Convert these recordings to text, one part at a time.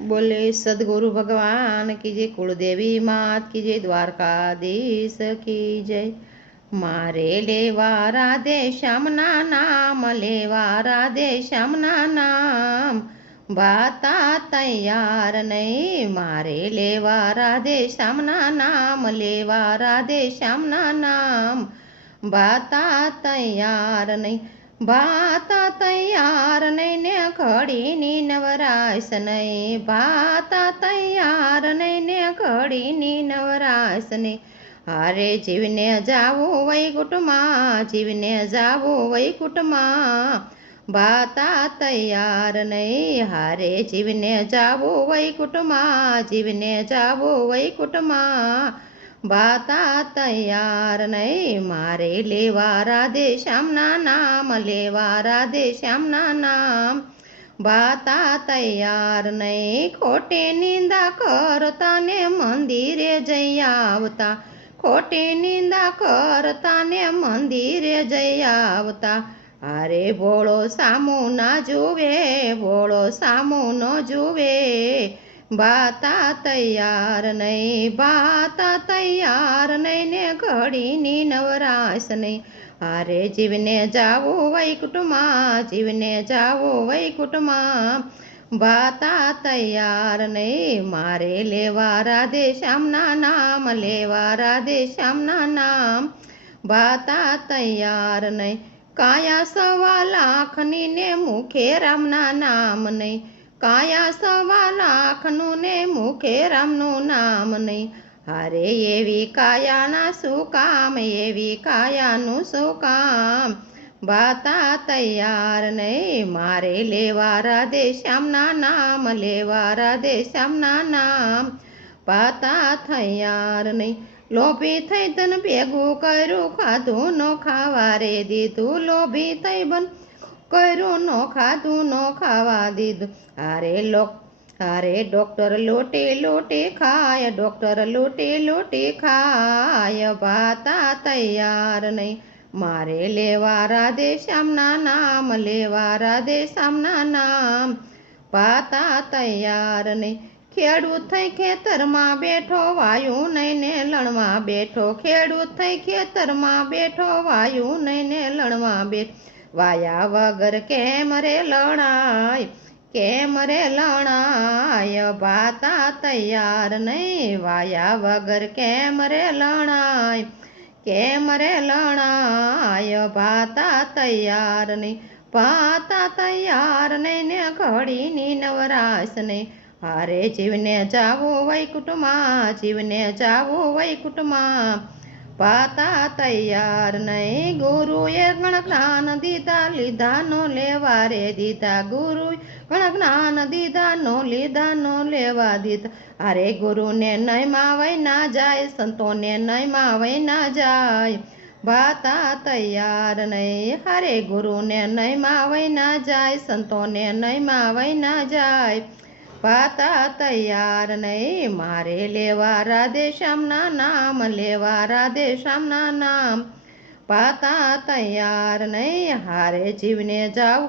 બોલે, સદગુરુ ભગવાન કી જય કુળદેવી માત કી જય દ્વારકાધીશ કી જય મારે લેવા રાધે શ્યામના નામ, લેવા રાધે શ્યામના નામ બાતા તૈયાર નહીં. મારે લેવા રાધે શ્યામના નામ, લેવા રાધે શ્યામના નામ બાતા તૈયાર નહીં. ભાતા તૈયાર નહીં ને ઘડીની નવરાશ નહીં ભાત તૈયાર નહીં ને ઘડીની નવરાશ નહીં હારે જીવને જાવું વૈકુટમાં જીવને જાવું વૈકુટમાં ભાતા તૈયાર નહીં હારે જીવને જાવું વૈકુટમાં જીવને જાવું વૈકુટમાં બાતા તૈયાર નહીં મારે લેવા રાધે શ્યામના નામ, લેવા રાધે શ્યામના નામ. બાતા તૈયાર નહીં ખોટે નિંદા કરતા ને મંદિરે જઈ આવતા. ખોટી નિંદા કરતા ને મંદિરે જઈ આવતા. અરે ભોળો સામુ ના જુએ, ભોળો સામુ ન જુએ. બાતા તૈયાર નહીં બાતા તૈયાર નહીં ને ઘડીની નવરાશ નહીં હારે જીવને જાવો વૈકુટમાં જીવને જાવો વૈકુટમાં બાતા તૈયાર નહીં મારે લેવા રાધે શ્યામના નામ, લેવા રાધે શ્યામના નામ. બાતા તૈયાર નહીં કાયા સવા લાખની ને મુખે રામના નામ નહીં કાયા સવા લાખનું ને મુખે રામનું નામ નહીં. હારે એવી કાયાના શું કામ એવી કાયાનું શું કામ બાતા તૈયાર નહીં, મારે લેવા રાધે શ્યામના નામ લેવા રાધે શ્યામના નામ. બાતા તૈયાર નહીં, લોભી થઈ તન ભેગું કર્યું, ખાધું નો ખાવા રે દીધું, લોભી થઈ બન કર્યું નો ખાધું નો ખાવા દીધું. અરે લોક અરે ડોક્ટર લોટે લોટે ખાય, ડોક્ટર લોટે લોટે ખાય. ભાતા તૈયાર નહીં. મારે લેવા રાધે શ્યામના નામ, લેવા રાધે શ્યામના નામ. ભાતા તૈયાર નહીં. ખેડૂત થઈ ખેતરમાં બેઠો, વાયુ નહીં ને લણવા બેઠો. ખેડૂત થઈ ખેતરમાં બેઠો, વાયુ નહીં ને લણવા બેઠો. વાયા વગર કેમ રે લણાય કેમ રે લણાય ભાતા તૈયાર નહીં. વાયા વગર કેમ રે લણાય કેમ રે લણાય ભાતા તૈયાર નહીં. ભાતા તૈયાર નહીં ને ઘડીની નવરાશ નહીં. હારે જીવને જાવું વૈકુટમાં જીવને જાવું વૈકુટમાં પાતા તૈયાર નહીં ગુરુએ ગણ જ્ઞાન દીધા લીધા નો લેવા રે દીધા ગુરુ ગણ જ્ઞાન દીધા નો લીધા નો લેવા દીધા અરે ગુરુને નહીં માવાય ના જાય સંતોને નહીં માવાય ના જાય ભાતા તૈયાર નહીં હરે ગુરુને નહીં માવાય ના જાય સંતોને નહીં માવાય ના જાય પાતા તૈયાર નહીં. મારે લેવા રાધે શ્યામના નામ, લેવા રાધે શ્યામના નામ. પાતા તૈયાર નહીં. હારે જીવને જાવ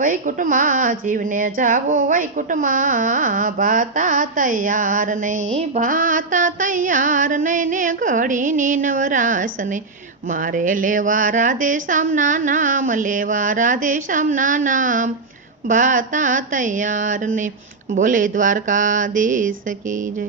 વૈકુટમાં જીવને જાવો વૈકુટમાં ભાતા તૈયાર નહીં. ભાતા તૈયાર નહીં ને ઘડીની નવરાશ નહીં. મારે લેવા રાધે શ્યામના નામ, લેવા રાધે શ્યામના નામ. બાતા તૈયાર ને બોલે દ્વારકાધીશ કી જય.